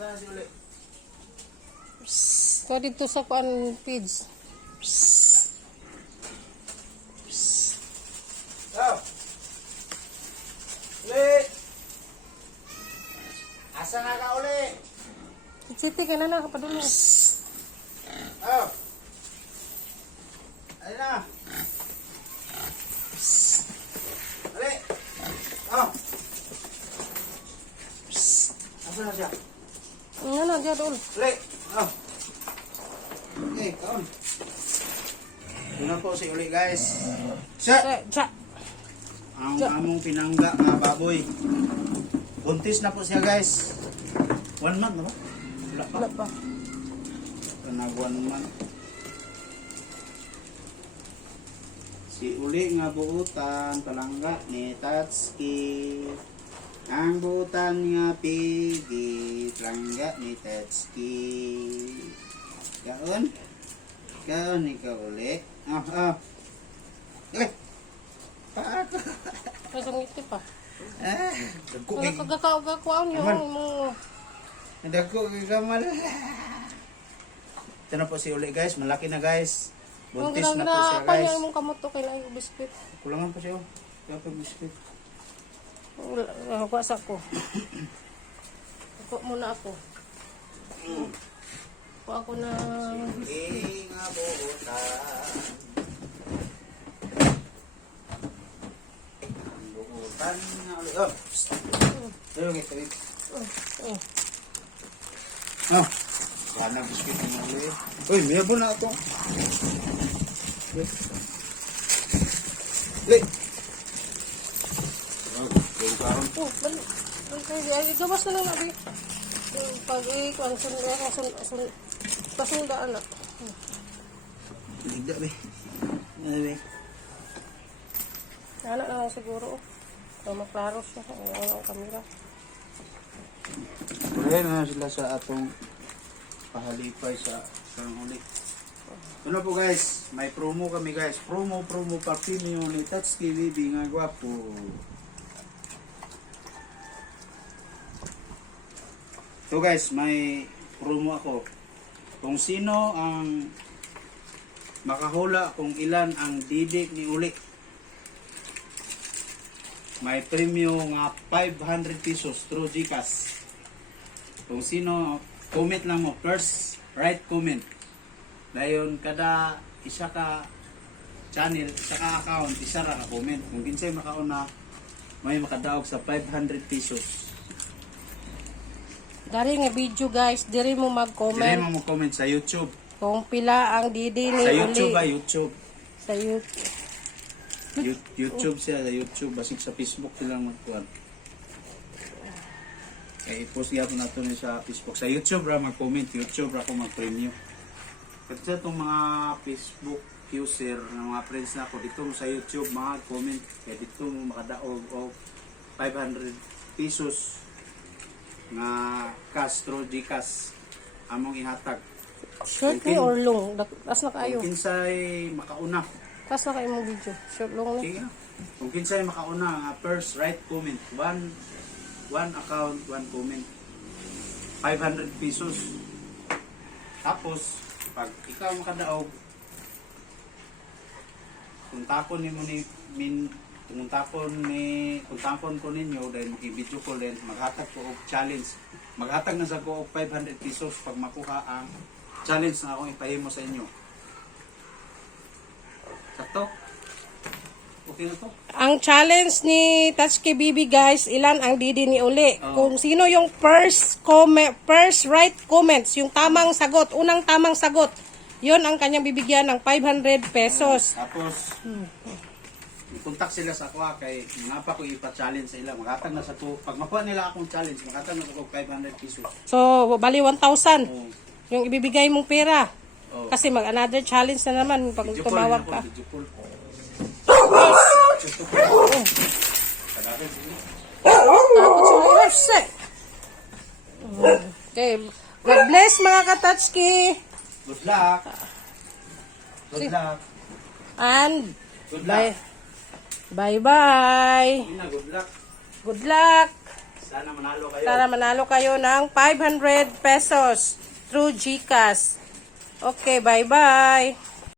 Saan si uli? Kuha dito sa kuan feeds. Oh. Uli! Asa nga ka uli? Siti ka na kapadulong. Oh. Ayun na. Uli! Oh. Asa na siya? Ano na, diya doon. Uli! Oh. Okay, kaon. Yun po si uli guys. Siya! Sa. Ang among pinangga mga baboy. Buntis na po siya guys. 1 month na ba? Wala pa. Wala pa. Kanag 1 month. Si uli nga buutan palangga ni Tatsuki. Ang buutan nga pigi palangga ni Tatsuki. Kaon? Kaon ikaw uli. Paako. Kasang iti pa. Dagko Wala kagakaon yung Aman. mo. Dagko gamal. Ito na po si uli guys. Malaki na guys. Yung Buntis na po siya ginagna guys. yung mong kamoto kay na yung biskuit. Kulangan pa siya oh. Kaya pa biscuit. Kuha sa ko. Kuha muna ako. Kuha ako na... Sige nga buutan. Ang buutan nga ulit. Oh! Tayo kita rin. Oh! Sana biscuit na ulit. Uy, mayabon na ito. Ulit! Oh, yung karon. Oh, balik. Gawas na lang nabi. Pag ikuan, pasundaan na. Ligda be. Ano be? Anak na lang siguro. So, maklaro siya. Ano ang kamera. Ayan na sila sa atong pahalipay sa sarang ulit. Ano po guys, may promo kami guys. Promo pa premium ni Tatsuki Bibi nga gwapo. So guys, may promo ako. Kung sino ang makahula kung ilan ang didik ni Uli, may premium nga 500 pesos through GCash. Kung sino, comment lang mo. First, right comment. Dayon, kada isa ka channel, isa ka account, isa ra ka comment. Kung kinsay makauna, may makadaog sa 500 pesos. Dari nga video guys, diri mo Dili mag-comment mo comment sa YouTube. kung pila ang didi ni Sa Uli. YouTube ba? YouTube. Sa YouTube. YouTube siya, sa YouTube. Basig sa Facebook silang magkuhan. Kaya i-post yapon nato ni sa Facebook. Sa YouTube ra mag-comment. YouTube ra ko mag-premium. Kasi itong mga Facebook user, ng mga friends na ako, dito mo sa YouTube, mag-comment. Kaya dito mo makadaog o 500 pesos nga cash through GCash among ihatag. Short ni or long? Tas na kayo. Kung kinsay makauna. Tas na kayo mong video. Short long ni. Sige na. Kung kinsay makauna nga first right comment, one account, one comment. 500 pesos. Tapos pag ikaw makadaog, kung tapon nimo ni kung tapon ko ninyo dahil maki-video ko din, maghatag ko og challenge. Maghatag na sa ko og 500 pesos pag makuha ang challenge na akong ipahimo sa inyo. Sakto? Okay na to? Ang challenge ni Tatsuki Bibi guys, ilan ang didi ni Uli. Oh. Kung sino yung first right comments, yung tamang sagot, unang tamang sagot, yun ang kanyang bibigyan ng 500 pesos. Tapos, i-contact sila sa ako kay napa ko ipa-challenge sa ila. Makatag na sa ko. Pag makuha nila akong challenge, makatag na sa ko 500 pesos. So, bali 1,000 Oh. yung ibibigay mong pera. Oh. Kasi mag-another challenge na naman pag Video call tumawag na ka. ako, video call. Tapos yung oras. Okay. God bless mga katatski. Good luck. Good luck. And Good luck. bye-bye. Good luck. Good luck. Sana manalo kayo. Para manalo kayo ng 500 pesos through GCash. Okay, bye-bye.